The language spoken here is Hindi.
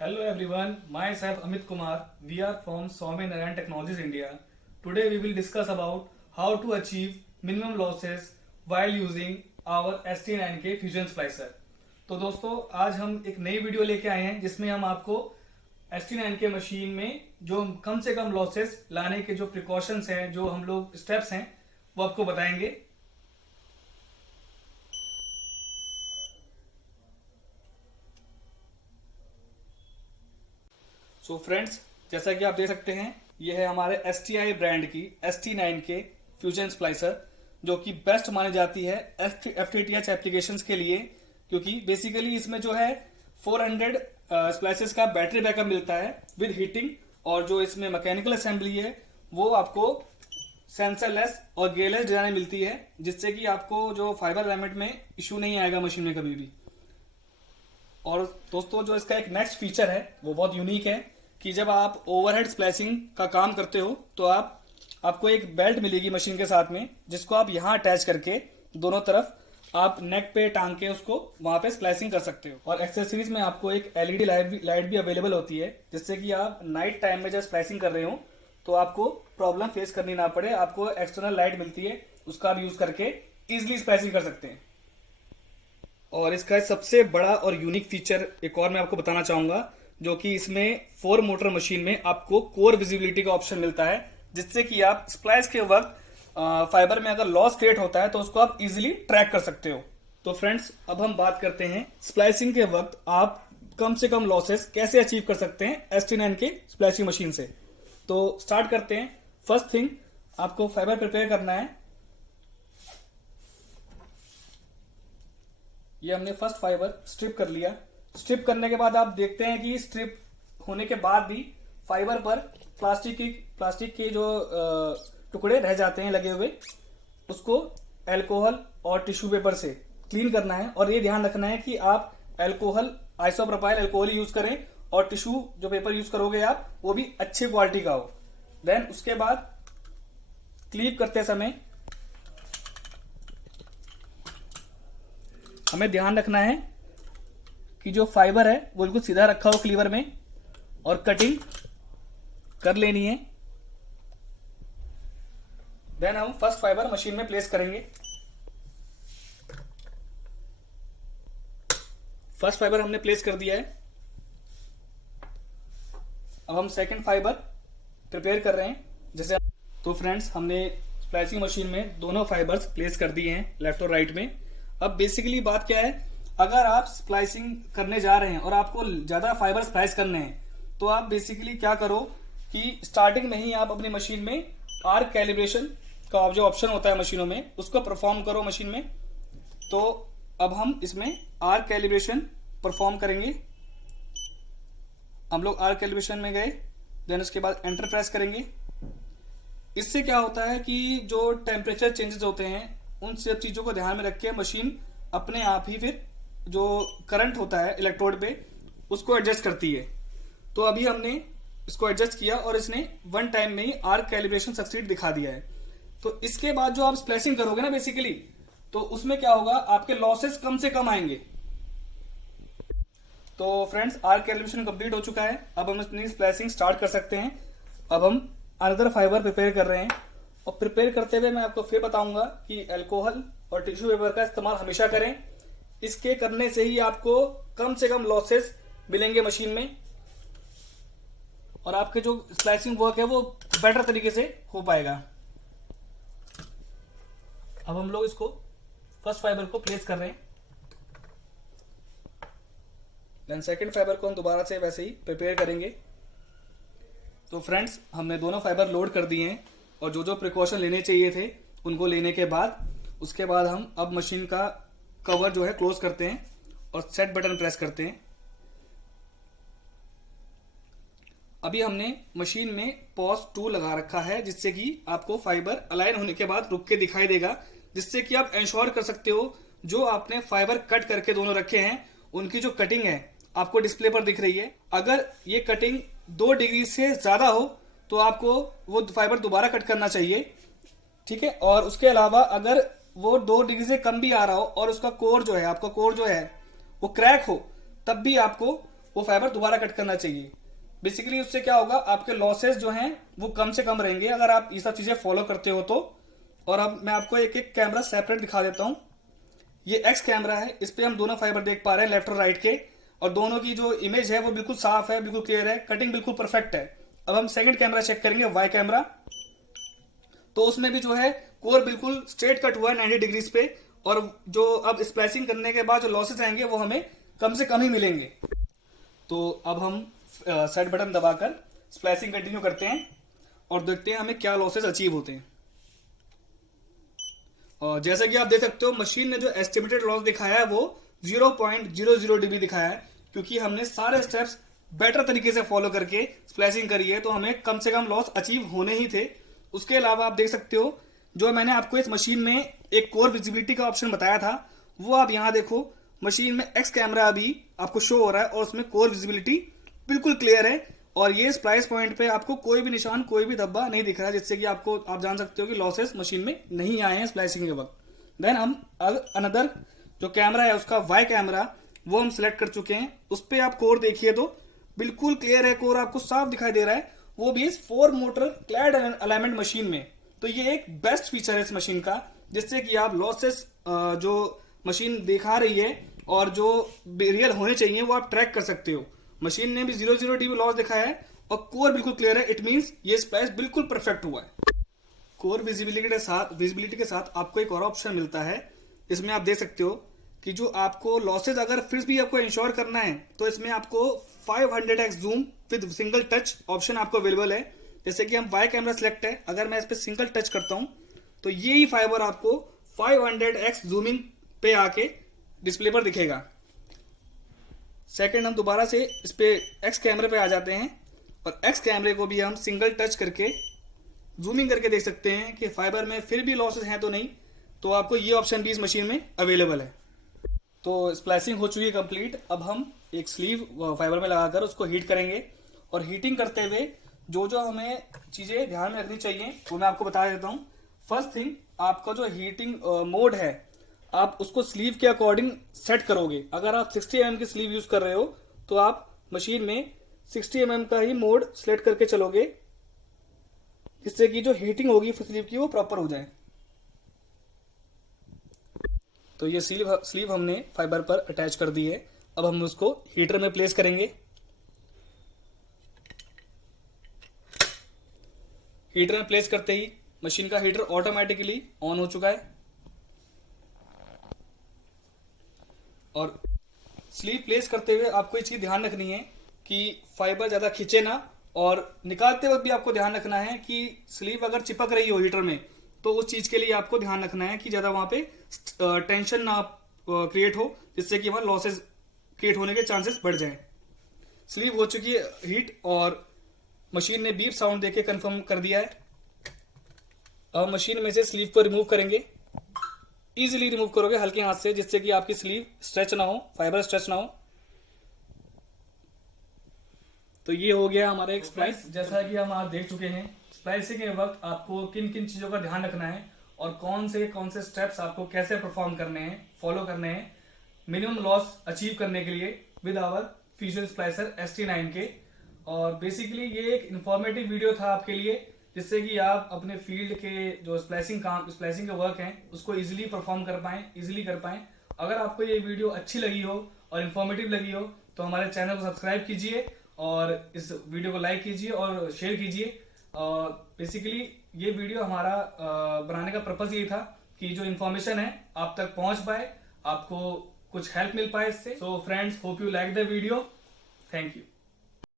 Hello everyone, myself Amit Kumar. We are from Swami Narayan Technologies India. Today we will discuss about how to achieve minimum losses while using our ST9K Fusion Splicer. तो दोस्तों आज हम एक नई वीडियो लेके आए हैं जिसमें हम आपको ST9K मशीन में जो कम से कम लॉसेस लाने के जो प्रिकॉशंस हैं, जो हम लोग स्टेप्स हैं, वो आपको बताएंगे। सो फ्रेंड्स, जैसा कि आप देख सकते हैं, ये है हमारे STI ब्रांड की ST9K फ्यूजन स्प्लाइसर, जो कि बेस्ट मानी जाती है FTTH एप्लीकेशंस के लिए, क्योंकि बेसिकली इसमें जो है 400 स्प्लाइसेस का बैटरी बैकअप मिलता है विद हीटिंग, और जो इसमें मैकेनिकल असेंबली है वो आपको सेंसरलेस और गेयरलेस डिजाइन मिलती है, जिससे कि आपको जो फाइबर एलिमेंट में इशू नहीं आएगा मशीन में कभी भी। और दोस्तों जो इसका एक नेक्स्ट फीचर है वो बहुत यूनिक है कि जब आप ओवरहेड स्प्लाइसिंग का काम करते हो तो आपको एक बेल्ट मिलेगी मशीन के साथ में, जिसको आप यहाँ अटैच करके दोनों तरफ आप नेक पे टांग के उसको वहां पे स्प्लाइसिंग कर सकते हो। और एक्सेसरीज में आपको एक एलईडी लाइट भी अवेलेबल होती है, जिससे कि आप नाइट टाइम में जब स्प्लाइसिंग कर रहे हो तो आपको प्रॉब्लम फेस करनी ना पड़े। आपको एक्सटर्नल लाइट मिलती है, उसका आप यूज करके इजिली स्प्लाइसिंग कर सकते हैं। और इसका सबसे बड़ा और यूनिक फीचर एक और मैं आपको बताना चाहूंगा, जो कि इसमें 4 मोटर मशीन में आपको कोर विजिबिलिटी का ऑप्शन मिलता है, जिससे कि आप स्प्लाइस के वक्त फाइबर में अगर लॉस क्रिएट होता है तो उसको आप इजीली ट्रैक कर सकते हो। तो फ्रेंड्स, अब हम बात करते हैं स्प्लाइसिंग के वक्त आप कम से कम लॉसेस कैसे अचीव कर सकते हैं ST9 के स्प्लाइसिंग मशीन से। तो स्टार्ट करते हैं। फर्स्ट थिंग, आपको फाइबर प्रिपेयर करना है। ये हमने फर्स्ट फाइबर स्ट्रिप कर लिया। स्ट्रिप करने के बाद आप देखते हैं कि स्ट्रिप होने के बाद भी फाइबर पर प्लास्टिक के जो टुकड़े रह जाते हैं लगे हुए, उसको अल्कोहल और टिश्यू पेपर से क्लीन करना है। और ये ध्यान रखना है कि आप आइसोप्रोपाइल अल्कोहल यूज करें, और टिश्यू जो पेपर यूज करोगे आप वो भी अच्छी क्वालिटी का हो। देन उसके बाद क्लीव करते समय हमें ध्यान रखना है कि जो फाइबर है वो बिल्कुल सीधा रखा हो क्लीवर में, और कटिंग कर लेनी है। देन हम फर्स्ट फाइबर मशीन में प्लेस करेंगे। फर्स्ट फाइबर हमने प्लेस कर दिया है। अब हम सेकंड फाइबर प्रिपेयर कर रहे हैं। जैसे तो फ्रेंड्स, हमने स्प्लाइसिंग मशीन में दोनों फाइबर्स प्लेस कर दिए हैं, लेफ्ट और राइट में। अब बेसिकली बात क्या है, अगर आप स्प्लाइसिंग करने जा रहे हैं और आपको ज्यादा फाइबर स्प्लाइस करने हैं, तो आप बेसिकली क्या करो कि स्टार्टिंग में ही आप अपनी मशीन में आर्क कैलिब्रेशन का जो ऑप्शन होता है मशीनों में, उसको परफॉर्म करो मशीन में। तो अब हम इसमें आर्क कैलिब्रेशन परफॉर्म करेंगे। हम लोग आर्क कैलिब्रेशन में गए, देन उसके बाद एंटर प्रेस करेंगे। इससे क्या होता है कि जो टेम्परेचर चेंजेस होते हैं उन सब चीजों को ध्यान में रख के मशीन अपने आप ही फिर जो करंट होता है इलेक्ट्रोड पे उसको एडजस्ट करती है। तो अभी हमने इसको एडजस्ट किया और इसने 1 टाइम में ही आर्क कैलिब्रेशन सक्सीड दिखा दिया है। तो इसके बाद जो आप स्प्लाइसिंग करोगे ना बेसिकली, तो उसमें क्या होगा, आपके लॉसेस कम से कम आएंगे। तो फ्रेंड्स, आर्क कैलिब्रेशन कंप्लीट हो चुका है। अब हम अपनी स्प्लाइसिंग स्टार्ट कर सकते हैं। अब हम अनदर फाइबर प्रिपेयर कर रहे हैं, और प्रिपेयर करते हुए मैं आपको फिर बताऊंगा कि अल्कोहल और टिश्यू पेपर का इस्तेमाल हमेशा करें। इसके करने से ही आपको कम से कम लॉसेस मिलेंगे मशीन में, और आपके जो स्लाइसिंग वर्क है वो बेटर तरीके से हो पाएगा। अब हम लोग इसको फर्स्ट फाइबर को प्लेस कर रहे हैं, देन सेकंड फाइबर को हम दोबारा से वैसे ही प्रिपेयर करेंगे। तो फ्रेंड्स, हमने दोनों फाइबर लोड कर दिए हैं, और जो जो प्रिकॉशन लेने चाहिए थे उनको लेने के बाद उसके बाद हम अब मशीन का कवर जो है क्लोज करते हैं और सेट बटन प्रेस करते हैं। अभी हमने मशीन में पॉज 2 लगा रखा है, जिससे कि आपको फाइबर अलाइन होने के बाद रुक के दिखाई देगा, जिससे कि आप इंश्योर कर सकते हो जो आपने फाइबर कट करके दोनों रखे हैं उनकी जो कटिंग है आपको डिस्प्ले पर दिख रही है। अगर ये कटिंग 2 डिग्री से ज्यादा हो तो आपको वो फाइबर दोबारा कट करना चाहिए, ठीक है। और उसके अलावा अगर वो 2 डिग्री से कम भी आ रहा हो और उसका कोर जो है, आपका कोर जो है वो क्रैक हो, तब भी आपको वो फाइबर दोबारा कट करना चाहिए। बेसिकली उससे क्या होगा, आपके लॉसेस जो हैं वो कम से कम रहेंगे अगर आप ये सब चीजें फॉलो करते हो तो। और अब मैं आपको एक एक कैमरा सेपरेट दिखा देता हूँ। ये एक्स कैमरा है, इस पे हम दोनों फाइबर देख पा रहे हैं, लेफ्ट और राइट के, और दोनों की जो इमेज है वो बिल्कुल साफ है, बिल्कुल क्लियर है, कटिंग बिल्कुल परफेक्ट है। अब हम सेकंड कैमरा चेक करेंगे, वाई कैमरा, तो उसमें भी जो है कोर बिल्कुल स्ट्रेट कट हुआ है 90 डिग्रीज पे, और जो अब स्प्लाइसिंग करने के बाद जो लॉसेस आएंगे वो हमें कम से कम ही मिलेंगे। तो अब हम सेट बटन दबाकर स्प्लाइसिंग कंटिन्यू करते हैं और देखते हैं हमें क्या लॉसेस अचीव होते हैं। और जैसा कि आप देख सकते हो, मशीन ने जो एस्टिमेटेड लॉस दिखाया है वो 0.00 dB दिखाया है, क्योंकि हमने सारे स्टेप्स बेटर तरीके से फॉलो करके स्प्लाइसिंग करी है, तो हमें कम से कम लॉस अचीव होने ही थे। उसके अलावा आप देख सकते हो, जो मैंने आपको इस मशीन में एक कोर विजिबिलिटी का ऑप्शन बताया था, वो आप यहाँ देखो, मशीन में एक्स कैमरा अभी आपको शो हो रहा है और उसमें कोर विजिबिलिटी बिल्कुल क्लियर है, और ये स्प्लाइस पॉइंट पे आपको कोई भी निशान, कोई भी धब्बा नहीं दिख रहा है, जिससे कि आप जान सकते हो कि लॉसेस मशीन में नहीं आए हैं स्प्लाइसिंग के वक्त। देन हम अनदर जो कैमरा है उसका वाई कैमरा, वो हम सिलेक्ट कर चुके हैं। उस पर आप कोर देखिए तो बिल्कुल क्लियर है, कोर आपको साफ दिखाई दे रहा है, वो भी इस 4 मोटर क्लैड अलाइनमेंट मशीन में। तो ये एक बेस्ट फीचर है इस मशीन का, जिससे कि आप लॉसेस जो मशीन दिखा रही है और जो रियल होने चाहिए वो आप ट्रैक कर सकते हो। मशीन ने भी 0.00 dB लॉस दिखाया है और कोर बिल्कुल क्लियर है, इट मींस ये स्प्लाइस बिल्कुल परफेक्ट हुआ है। कोर विजिबिलिटी के साथ आपको एक और ऑप्शन मिलता है, इसमें आप देख सकते हो कि जो आपको लॉसेज अगर फिर भी आपको इंश्योर करना है, तो इसमें आपको 500x zoom with single touch option आपको अवेलेबल है। जैसे कि हम वाई कैमरा सिलेक्ट है, अगर मैं इस पर सिंगल टच करता हूं तो ये ही फाइबर आपको 500x जूमिंग पे आके डिस्प्ले पर दिखेगा। सेकंड, हम दोबारा से इस पे एक्स कैमरे पे आ जाते हैं और एक्स कैमरे को भी हम सिंगल टच करके जूमिंग करके देख सकते हैं कि फाइबर में फिर भी लॉसेस हैं तो नहीं, तो आपको ये ऑप्शन भी इस मशीन में अवेलेबल है। तो स्प्लाइसिंग हो चुकी है कंप्लीट। अब हम एक स्लीव फाइबर में लगाकर उसको हीट करेंगे, और हीटिंग करते हुए जो जो हमें चीजें ध्यान में रखनी चाहिए वो मैं आपको बता देता हूँ। फर्स्ट थिंग, आपका जो हीटिंग मोड है आप उसको स्लीव के अकॉर्डिंग सेट करोगे। अगर आप 60 mm की स्लीव यूज कर रहे हो तो आप मशीन में 60 mm का ही मोड सिलेक्ट करके चलोगे, जिससे कि जो हीटिंग होगी स्लीव की वो प्रॉपर हो जाए। तो ये स्लीव हमने फाइबर पर अटैच कर दी है। अब हम उसको हीटर में प्लेस करेंगे। हीटर में प्लेस करते ही मशीन का हीटर ऑटोमेटिकली ऑन हो चुका है, और स्लीव प्लेस करते हुए आपको ये चीज ध्यान रखनी है कि फाइबर ज्यादा खींचे ना, और निकालते वक्त भी आपको ध्यान रखना है कि स्लीव अगर चिपक रही हो हीटर में तो उस चीज के लिए आपको ध्यान रखना है कि ज्यादा वहां पे टेंशन ना क्रिएट हो, जिससे कि वहां लॉसेस क्रिएट होने के चांसेस बढ़ जाएं। स्लीव हो चुकी है हीट और मशीन ने बीप साउंड देके कंफर्म कर दिया है। अब मशीन में से स्लीव को रिमूव करेंगे। इजीली रिमूव करोगे हल्के हाथ से, जिससे कि आपकी स्लीव स्ट्रेच ना हो, फाइबर स्ट्रेच ना हो। तो ये हो गया हमारा एक स्प्लाइस। जैसा कि हम आज देख चुके हैं, स्प्लाइसिंग के वक्त आपको किन किन चीजों का ध्यान रखना है और कौन से स्टेप्स आपको कैसे परफॉर्म करने हैं, फॉलो करने हैं मिनिमम लॉस अचीव करने के लिए विद आवर फ्यूजन स्प्लाइसर ST9 के। और बेसिकली ये एक इंफॉर्मेटिव वीडियो था आपके लिए, जिससे कि आप अपने फील्ड के जो स्प्लाइसिंग के वर्क हैं उसको इजीली परफॉर्म कर पाएं, इजीली कर पाएं। अगर आपको ये वीडियो अच्छी लगी हो और इन्फॉर्मेटिव लगी हो तो हमारे चैनल को सब्सक्राइब कीजिए और इस वीडियो को लाइक कीजिए और शेयर कीजिए। बेसिकली ये वीडियो हमारा बनाने का पर्पज यही था कि जो इन्फॉर्मेशन है आप तक पहुंच पाए, आपको कुछ हेल्प मिल पाए इससे। So friends, hope you like the video. Thank you.